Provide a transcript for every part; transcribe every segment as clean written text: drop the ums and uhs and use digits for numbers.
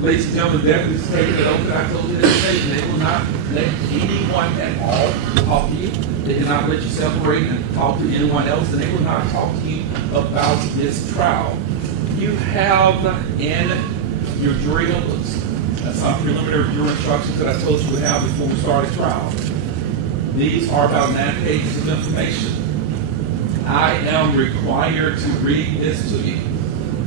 Ladies and gentlemen, deputies stated that open, I told you that station, they will not let anyone at all talk to you. They cannot let you separate and talk to anyone else, and they will not talk to you about this trial. You have in your jury notebooks some preliminary jury instructions that I told you would have before we started trial. These are about 9 pages of information. I am required to read this to you.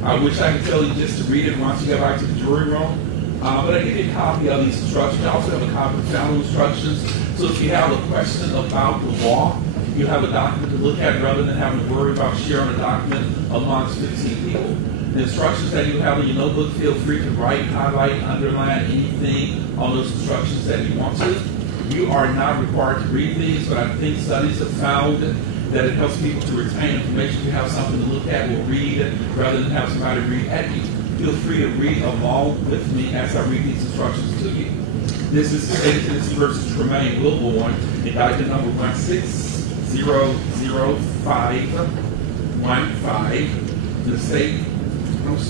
I wish I could tell you just to read it once you get back to the jury room, but I give you a copy of these instructions. I also have a copy of the final instructions, so if you have a question about the law, you have a document to look at rather than having to worry about sharing a document amongst 15 people. The instructions that you have in your notebook, feel free to write, highlight, underline anything on those instructions that you want to. You are not required to read these, but I think studies have found that it helps people to retain information. You have something to look at or read rather than have somebody read at you. Feel free to read along with me as I read these instructions to you. This is State of Tennessee versus Tremaine Wilbourn, indictment number 1600515. The state, in the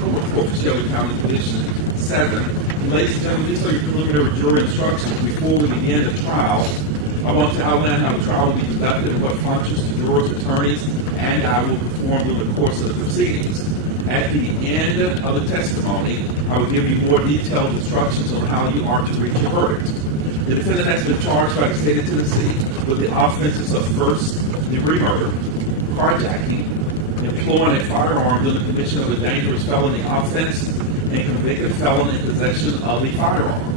criminal court for Shelby County Condition 7. Ladies and gentlemen, these are your preliminary jury instructions. Before we begin the trial, I want to outline how the trial will be conducted and what functions the jurors, attorneys, and I will perform during the course of the proceedings. At the end of the testimony, I will give you more detailed instructions on how you are to reach your verdict. The defendant has been charged by the state of Tennessee with the offenses of first-degree murder, carjacking, employing a firearm during the commission of a dangerous felony offense, and convicted felon in possession of a firearm.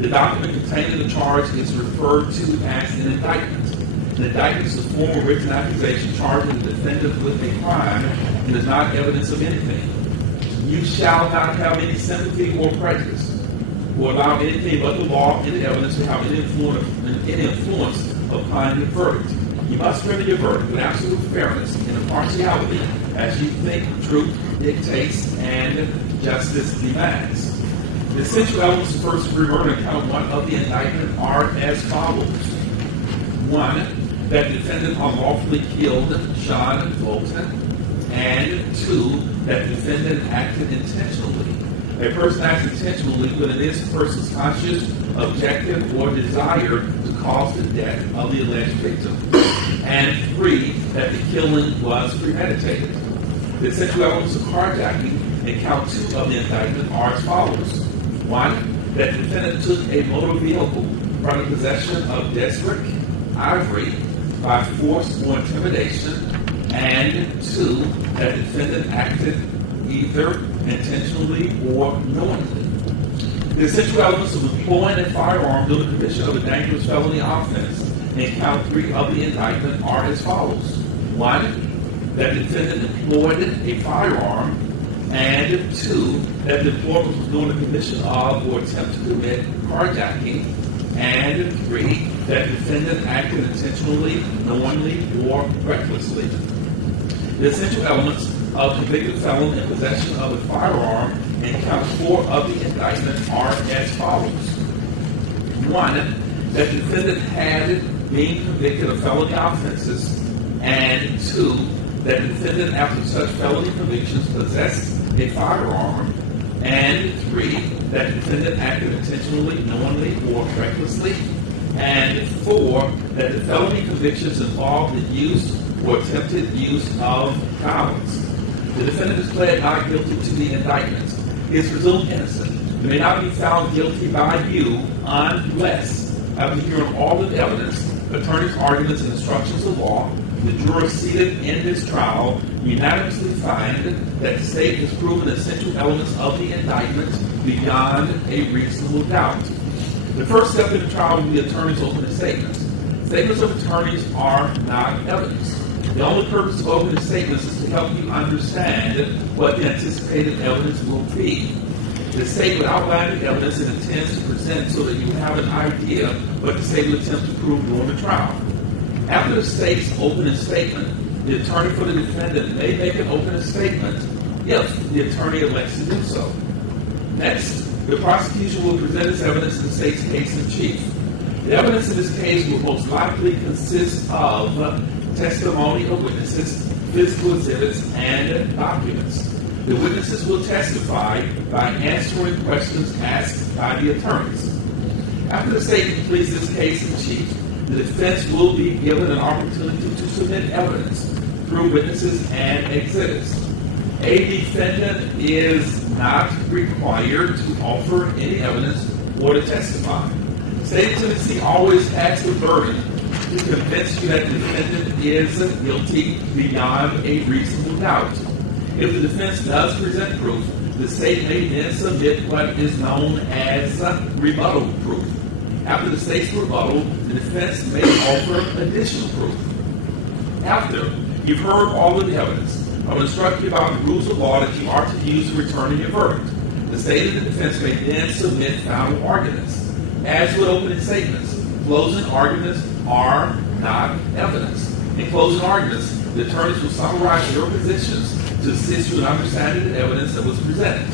The document containing the charge is referred to as an indictment. An indictment is a form of written accusation charging the defendant with a crime and is not evidence of anything. You shall not have any sympathy or prejudice or allow anything but the law and the evidence to have any influence upon your verdict. You must render your verdict with absolute fairness and impartiality as you think truth dictates and justice demands. The essential elements of first-degree murder in count 1 of the indictment are as follows. 1, that the defendant unlawfully killed Sean Bolton. And 2, that the defendant acted intentionally. A person acts intentionally when it is a person's conscious, objective, or desire to cause the death of the alleged victim. And 3, that the killing was premeditated. The essential elements of carjacking in count 2 of the indictment are as follows. 1, that the defendant took a motor vehicle from the possession of Desiree Ivory by force or intimidation. And 2, that the defendant acted either intentionally or knowingly. The essential elements of employing a firearm during the commission of a dangerous felony offense in count 3 of the indictment are as follows. 1, that the defendant employed a firearm. And 2, that the employment was during the commission of or attempt to commit carjacking. And 3, that the defendant acted intentionally, knowingly, or recklessly. The essential elements of convicted felon in possession of a firearm in count 4 of the indictment are as follows. 1, that the defendant had been convicted of felony offenses. And 2, that the defendant, after such felony convictions, possessed a firearm. And 3, that the defendant acted intentionally, knowingly, or recklessly. And 4, that the felony convictions involved the use or attempted use of violence. The defendant is pled not guilty to the indictment. He is presumed innocent. He may not be found guilty by you unless, after hearing all of the evidence, attorney's arguments and instructions of law, the jurors seated in this trial unanimously find that the state has proven the essential elements of the indictment beyond a reasonable doubt. The first step in the trial will be attorney's opening statements. Statements of attorneys are not evidence. The only purpose of opening statements is to help you understand what the anticipated evidence will be. The state will outline the evidence it intends to present so that you have an idea what the state will attempt to prove during the trial. After the state's opening statement, the attorney for the defendant may make an opening statement if the attorney elects to do so. Next, the prosecution will present its evidence in the state's case in chief. The evidence in this case will most likely consist of testimony of witnesses, physical exhibits, and documents. The witnesses will testify by answering questions asked by the attorneys. After the state completes this case in chief, the defense will be given an opportunity to submit evidence through witnesses and exhibits. A defendant is not required to offer any evidence or to testify. State Tennessee always has the burden to convince you that the defendant is guilty beyond a reasonable doubt. If the defense does present proof, the state may then submit what is known as rebuttal proof. After the state's rebuttal, the defense may offer additional proof. After you've heard all of the evidence, I will instruct you about the rules of law that you are to use to return your verdict. The state and the defense may then submit final arguments. As with opening statements, closing arguments are not evidence. In closing arguments, the attorneys will summarize your positions to assist you in understanding the evidence that was presented.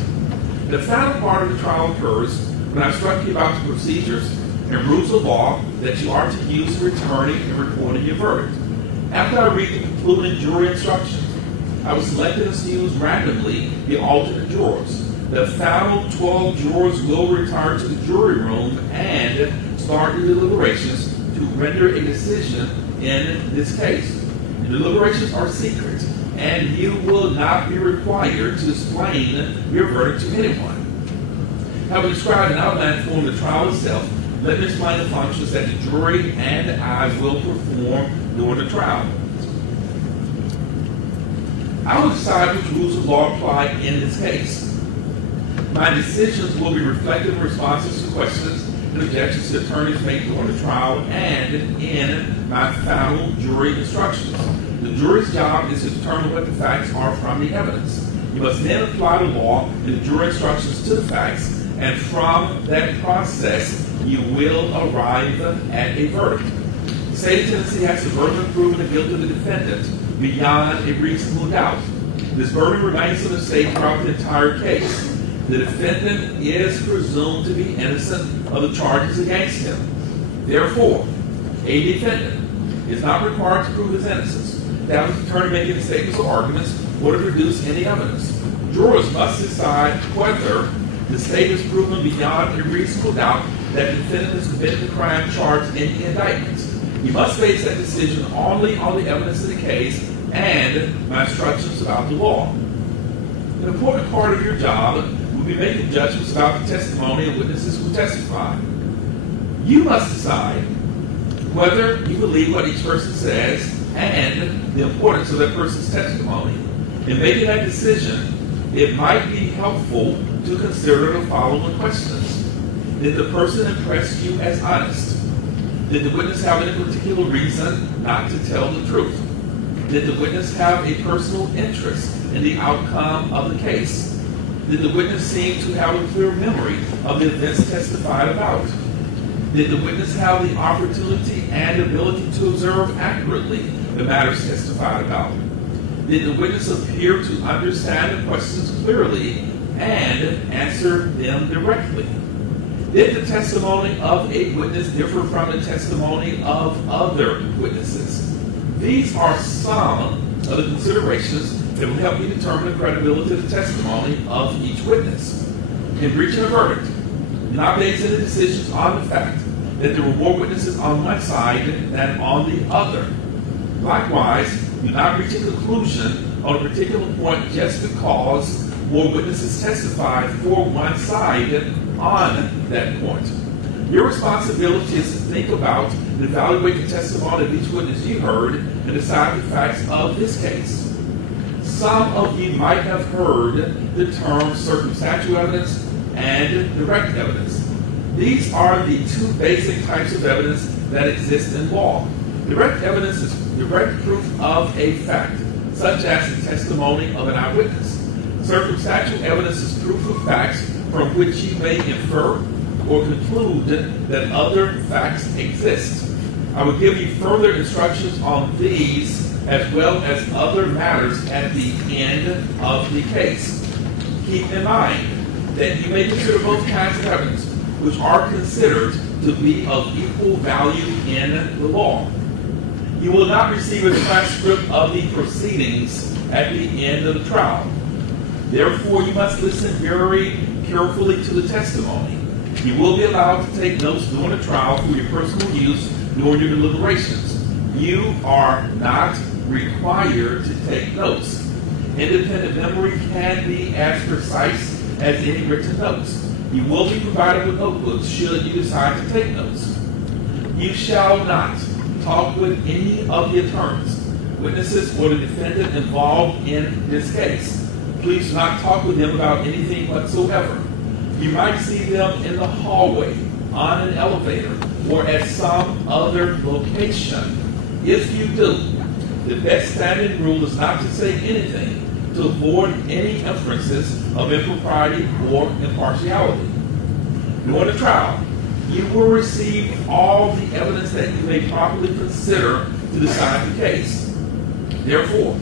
The final part of the trial occurs when I instruct you about the procedures and rules of law that you are to use in returning and reporting your verdict. After I read the concluding jury instructions, I will select and use randomly the alternate jurors. The final 12 jurors will return to the jury room and start the deliberations to render a decision in this case. The deliberations are secret, and you will not be required to explain your verdict to anyone. Having described an outline form of the trial itself, let me explain the functions that the jury and I will perform during the trial. I will decide which rules of law apply in this case. My decisions will be reflected in responses to questions and objections the attorneys make during the trial and in my final jury instructions. The jury's job is to determine what the facts are from the evidence. You must then apply the law and the jury instructions to the facts, and from that process, you will arrive at a verdict. The state of Tennessee has the burden of proving the guilt of the defendant beyond a reasonable doubt. This burden remains on the state throughout the entire case. The defendant is presumed to be innocent of the charges against him. Therefore, a defendant is not required to prove his innocence, to have his attorney make any statements or arguments, or to produce any evidence. Jurors must decide whether the state has proven beyond a reasonable doubt that the defendant has committed the crime charged in the indictment. You must base that decision only on the evidence of the case and my instructions about the law. An important part of your job will be making judgments about the testimony of witnesses who testify. You must decide whether you believe what each person says and the importance of that person's testimony. In making that decision, it might be helpful to consider the following questions. Did the person impress you as honest? Did the witness have any particular reason not to tell the truth? Did the witness have a personal interest in the outcome of the case? Did the witness seem to have a clear memory of the events testified about? Did the witness have the opportunity and ability to observe accurately the matters testified about? Did the witness appear to understand the questions clearly and answer them directly? Did the testimony of a witness differ from the testimony of other witnesses? These are some of the considerations that will help you determine the credibility of the testimony of each witness. In reaching a verdict, do not base any decisions on the fact that there were more witnesses on one side than on the other. Likewise, do not reach a conclusion on a particular point just because more witnesses testified for one side on that point. Your responsibility is to think about and evaluate the testimony of each witness you heard and decide the facts of this case. Some of you might have heard the terms circumstantial evidence and direct evidence. These are the two basic types of evidence that exist in law. Direct evidence is direct proof of a fact, such as the testimony of an eyewitness. Circumstantial evidence is proof of facts from which you may infer or conclude that other facts exist. I will give you further instructions on these as well as other matters at the end of the case. Keep in mind that you may consider both kinds of evidence, which are considered to be of equal value in the law. You will not receive a transcript of the proceedings at the end of the trial. Therefore, you must listen very carefully to the testimony. You will be allowed to take notes during the trial for your personal use during your deliberations. You are not required to take notes. Independent memory can be as precise as any written notes. You will be provided with notebooks should you decide to take notes. You shall not talk with any of the attorneys, witnesses, or the defendant involved in this case. Please do not talk with them about anything whatsoever. You might see them in the hallway, on an elevator, or at some other location. If you do, the best standing rule is not to say anything to avoid any inferences of impropriety or impartiality. During the trial, you will receive all the evidence that you may properly consider to decide the case. Therefore,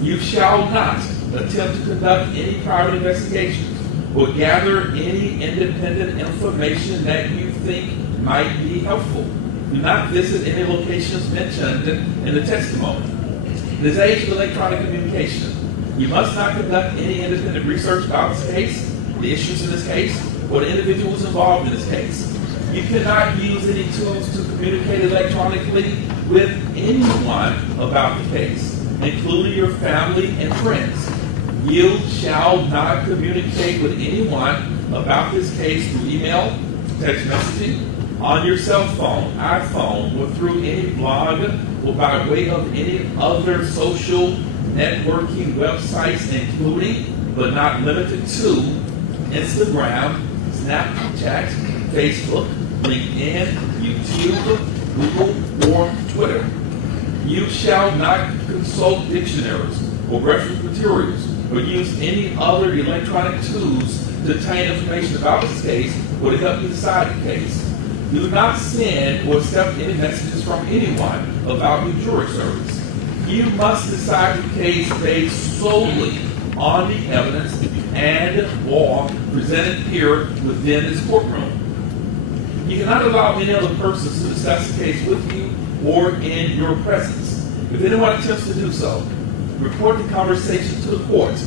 you shall not attempt to conduct any private investigations or gather any independent information that you think might be helpful. Do not visit any locations mentioned in the testimony. In this age of electronic communication, you must not conduct any independent research about this case, the issues in this case, or the individuals involved in this case. You cannot use any tools to communicate electronically with anyone about the case, including your family and friends. You shall not communicate with anyone about this case through email, text messaging, on your cell phone, iPhone, or through any blog, or by way of any other social networking websites, including, but not limited to, Instagram, Snapchat, Facebook, LinkedIn, YouTube, Google, or Twitter. You shall not consult dictionaries or reference materials or use any other electronic tools to obtain information about this case or to help you decide the case. Do not send or accept any messages from anyone about your jury service. You must decide the case based solely on the evidence and law presented here within this courtroom. You cannot allow any other persons to discuss the case with you or in your presence. If anyone attempts to do so, report the conversation to the court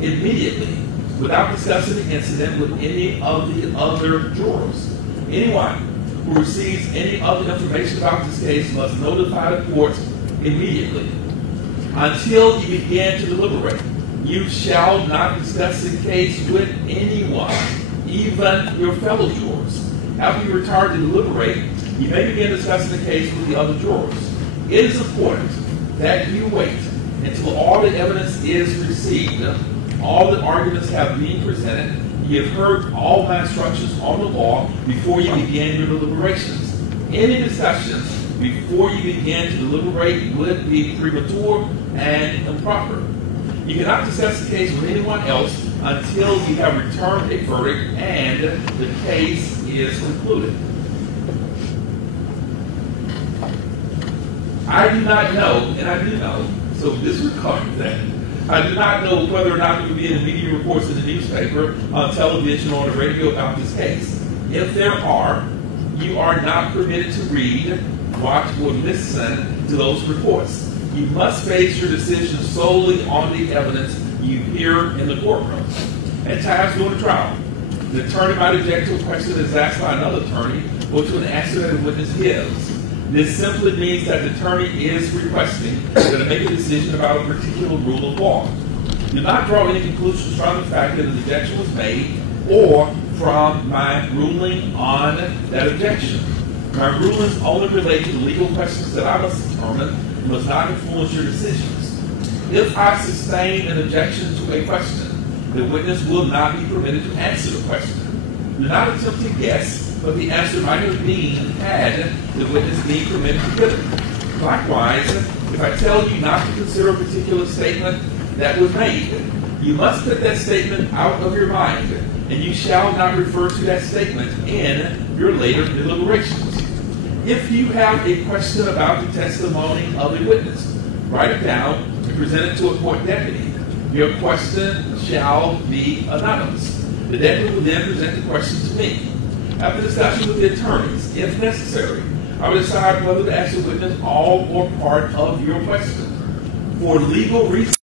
immediately without discussing the incident with any of the other jurors. Anyone who receives any other information about this case must notify the court immediately. Until you begin to deliberate, you shall not discuss the case with anyone, even your fellow jurors. After you retire to deliberate, you may begin discussing the case with the other jurors. It is important that you wait until all the evidence is received, all the arguments have been presented, you have heard all my instructions on the law before you begin your deliberations. Any discussions before you begin to deliberate would be premature and improper. You cannot discuss the case with anyone else until you have returned a verdict and the case is concluded. I do not know, and I do know, so disregard that. I do not know whether or not there will be any media reports in the newspaper, on television, or on the radio about this case. If there are, you are not permitted to read, watch, or listen to those reports. You must base your decision solely on the evidence you hear in the courtroom. At times during the trial, the attorney might object to a question that is asked by another attorney or to an answer that a witness gives. This simply means that the attorney is requesting that I make a decision about a particular rule of law. Do not draw any conclusions from the fact that an objection was made or from my ruling on that objection. My rulings only relate to the legal questions that I must determine and must not influence your decisions. If I sustain an objection to a question, the witness will not be permitted to answer the question. Do not attempt to guess what the answer might have been had the witness being permitted to give it. Likewise, if I tell you not to consider a particular statement that was made, you must put that statement out of your mind, and you shall not refer to that statement in your later deliberations. If you have a question about the testimony of a witness, write it down and present it to a court deputy. Your question shall be anonymous. The deputy will then present the question to me. After discussion with the attorneys, if necessary, I will decide whether to ask the witness all or part of your question. For legal reasons,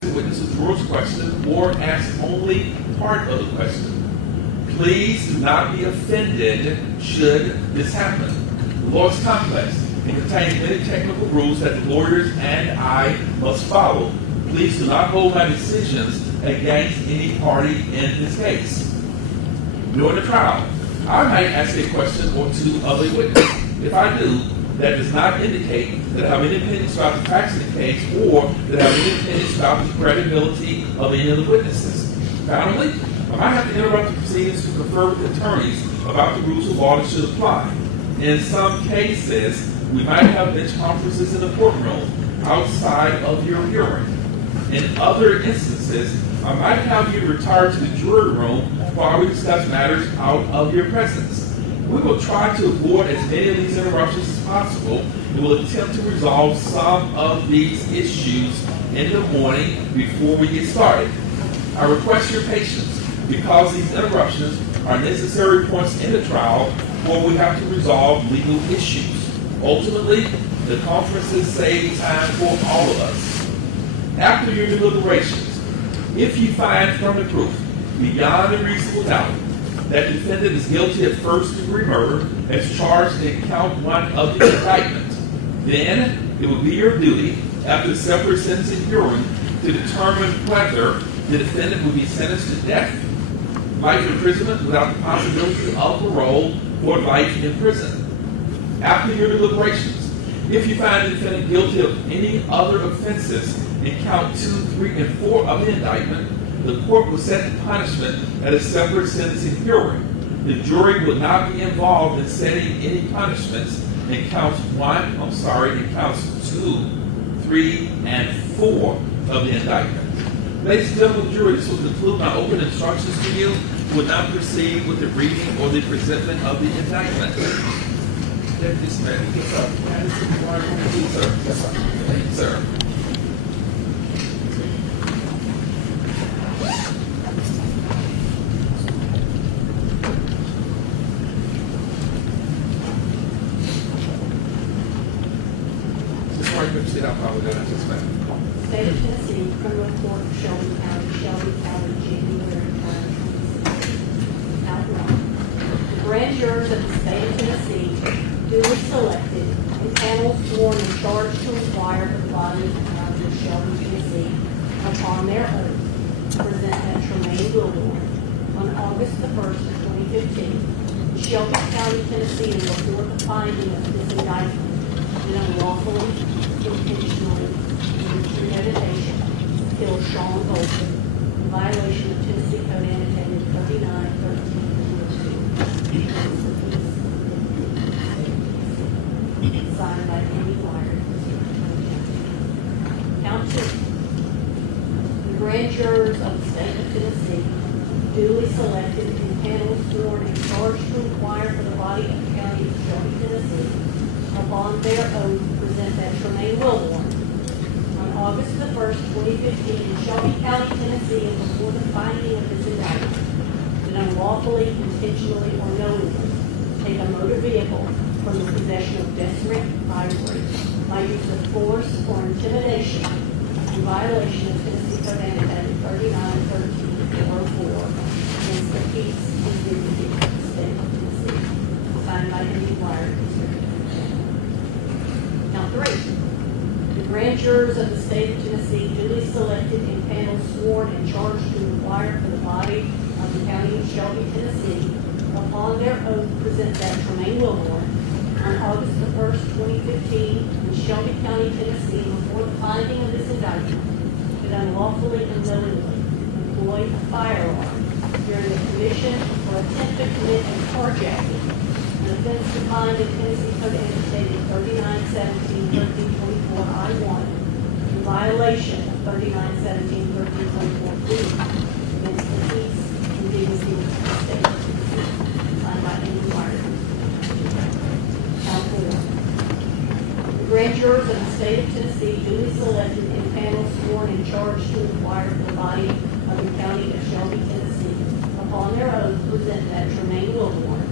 the witness is court asks only part of the question. Please do not be offended should this happen. The law is complex and contains many technical rules that the lawyers and I must follow. Please do not hold my decisions against any party in this case. During the trial, I might ask a question or two of a witness. If I do, that does not indicate that I have any opinions about the facts of the case or that I have any opinions about the credibility of any of the witnesses. Finally, I might have to interrupt the proceedings to confer with attorneys about the rules of law that should apply. In some cases, we might have bench conferences in the courtroom outside of your hearing. In other instances, I might have you retire to the jury room while we discuss matters out of your presence. We will try to avoid as many of these interruptions as possible and will attempt to resolve some of these issues in the morning before we get started. I request your patience because these interruptions are necessary points in the trial where we have to resolve legal issues. Ultimately, the conferences save time for all of us. After your deliberations, if you find from the proof, beyond a reasonable doubt, that defendant is guilty of first-degree murder as charged in count 1 of the indictment, then it will be your duty, after the separate sentencing hearing, to determine whether the defendant will be sentenced to death, life imprisonment without the possibility of parole, or life in prison. After your deliberations, if you find the defendant guilty of any other offenses in count 2, 3, and 4 of the indictment, the court will set the punishment at a separate sentencing hearing. The jury will not be involved in setting any punishments in counts 2, 3, and 4 of the indictment. Ladies and gentlemen of the jury, this will conclude my open instructions to you. We will now proceed with the reading or the presentment of the indictment. Deputy Smith, yes, sir. Yes, sir. Thank you, sir. State of Tennessee, Criminal Court, Shelby County, January 2026. Outline. The grand jurors of the state of Tennessee, duly selected, and panels sworn and charged to inquire the body of the county of Shelby, Tennessee, upon their oath, present that Tremaine Wilbourn, on August the 1st, 2015, in Shelby County, Tennessee, and before the finding of this indictment, did unlawfully, intentionally, and with premeditation, killed Sean Bolton in violation of Tennessee Code Annotated 3913. Signed by Amy Wire. Count 2. The grand jurors of the state of Tennessee, duly selected and panels sworn and charged to inquire for the body of the county of Shelby, Tennessee, upon their oath, present that Tremaine Wilbourn, on August the 1st, 2015, in Shelby County, Tennessee, and before the finding of this indictment, did unlawfully, intentionally, or knowingly take a motor vehicle from the possession of desperate ivory by use of force or intimidation in violation of Tennessee Code Annotated 3913-404 against the peace and dignity of the state of Tennessee. Signed by Amy Wire. Count 3. The grand jurors of the state of Tennessee, duly selected and panels sworn and charged to inquire for the body of the county of Shelby, Tennessee, upon their oath, present that Tremaine Wilbourn, on August the 1st, 2015, in Shelby County, Tennessee, before the finding of this indictment, did unlawfully and knowingly employ a firearm during the commission or attempt to commit a carjacking, an offense defined in Tennessee Code Annotated 3917-1324-I1, in violation of 3917-1324-B, against the peace and dignity of the state of Tennessee. Signed by Amy Wire. Count 4. The grand jurors of the state of Tennessee, duly selected and panels sworn and charged to inquire for the body of the county of Shelby, Tennessee, upon their oath, present that Tremaine Wilbourn,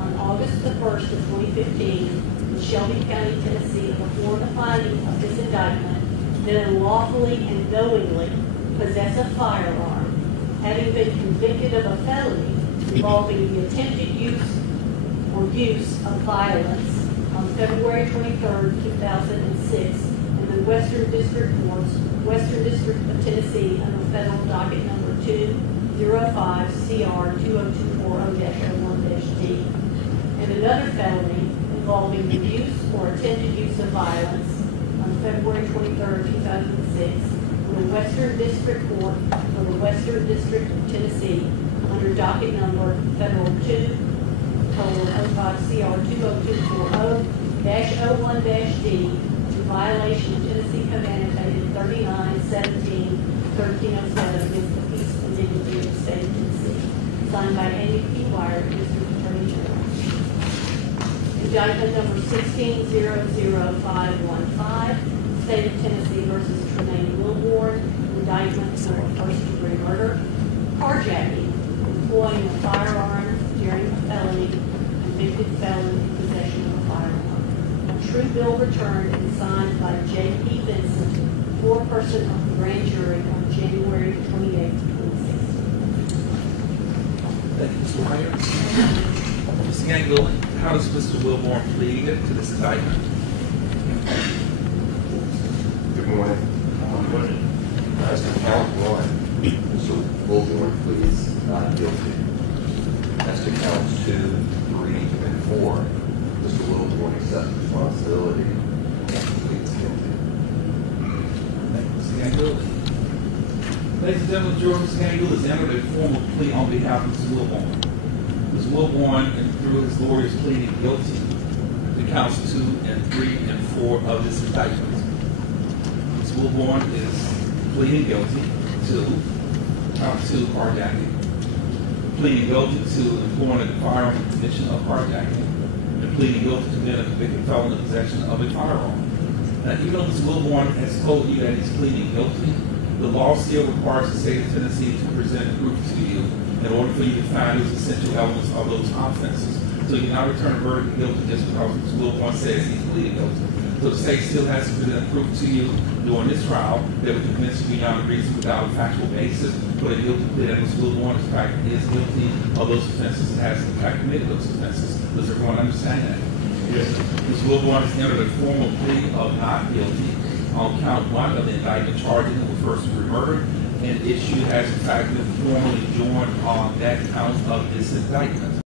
on August the 1st of 2015, in Shelby County, Tennessee, before the finding of this indictment, did unlawfully and knowingly possess a firearm having been convicted of a felony involving the attempted use or use of violence on February 23rd, 2006, in the Western District Courts, Western District of Tennessee, under federal docket number 205 CR 20240-01-D, and another felony involving the use or attempted use of violence on February 23rd, 2006, in the Western District Court for the Western District of Tennessee, under docket number federal 2:05 CR 20240-01-D, in violation of Tennessee Code annotated 39-17-1307 against the peace and dignity of the state of Tennessee, signed by Andy P. Wire, District Attorney General. Indictment number 1600515, State of Tennessee versus Tremaine Wilbourn, indictment for first-degree murder, carjacking, employing a firearm during a felony, convicted felon in possession of a firearm. A true bill returned and signed by J.P. Vincent, foreperson of the grand jury on January 28, 2016. Thank you, Mr. Wire. Mr. Gangle, how does Mr. Wilbourn plead to this indictment? Good morning. As to count one, Mr. Wilbourn pleads not guilty. As to counts 2, 3, and 4, Mr. Wilbourn accepts responsibility and pleads guilty. Thank you, Mr. Gangle. Ladies and gentlemen, the jury, Mr. Gangle has entered a formal plea on behalf of Mr. Wilbourn. Mr. Wilbourn, and through his lawyers, pleading guilty to counts 2 and 3 and 4 of this indictment. Mr. Wilbourn is pleading guilty to count 2, carjacking, pleading guilty to employing a firearm in commission of carjacking, and pleading guilty to being a convicted felon in possession of a firearm. Now, even though Mr. Wilbourn has told you that he's pleading guilty, the law still requires the state of Tennessee to present proof to you in order for you to find those essential elements of those offenses. So you cannot return a verdict of guilty just because Mr. Wilbourn says he's pleading guilty. So the state still has to present proof to you during this trial that would convince you beyond a reason without a factual basis for a guilty plea that Mr. Wilbourn is guilty of those offenses and has in fact committed those offenses. Does everyone understand that? Yes. Mr. Wilbourn has entered a formal plea of not guilty on count 1 of the indictment charging him with first-degree murder, and issue has in fact been formally joined on that count of this indictment.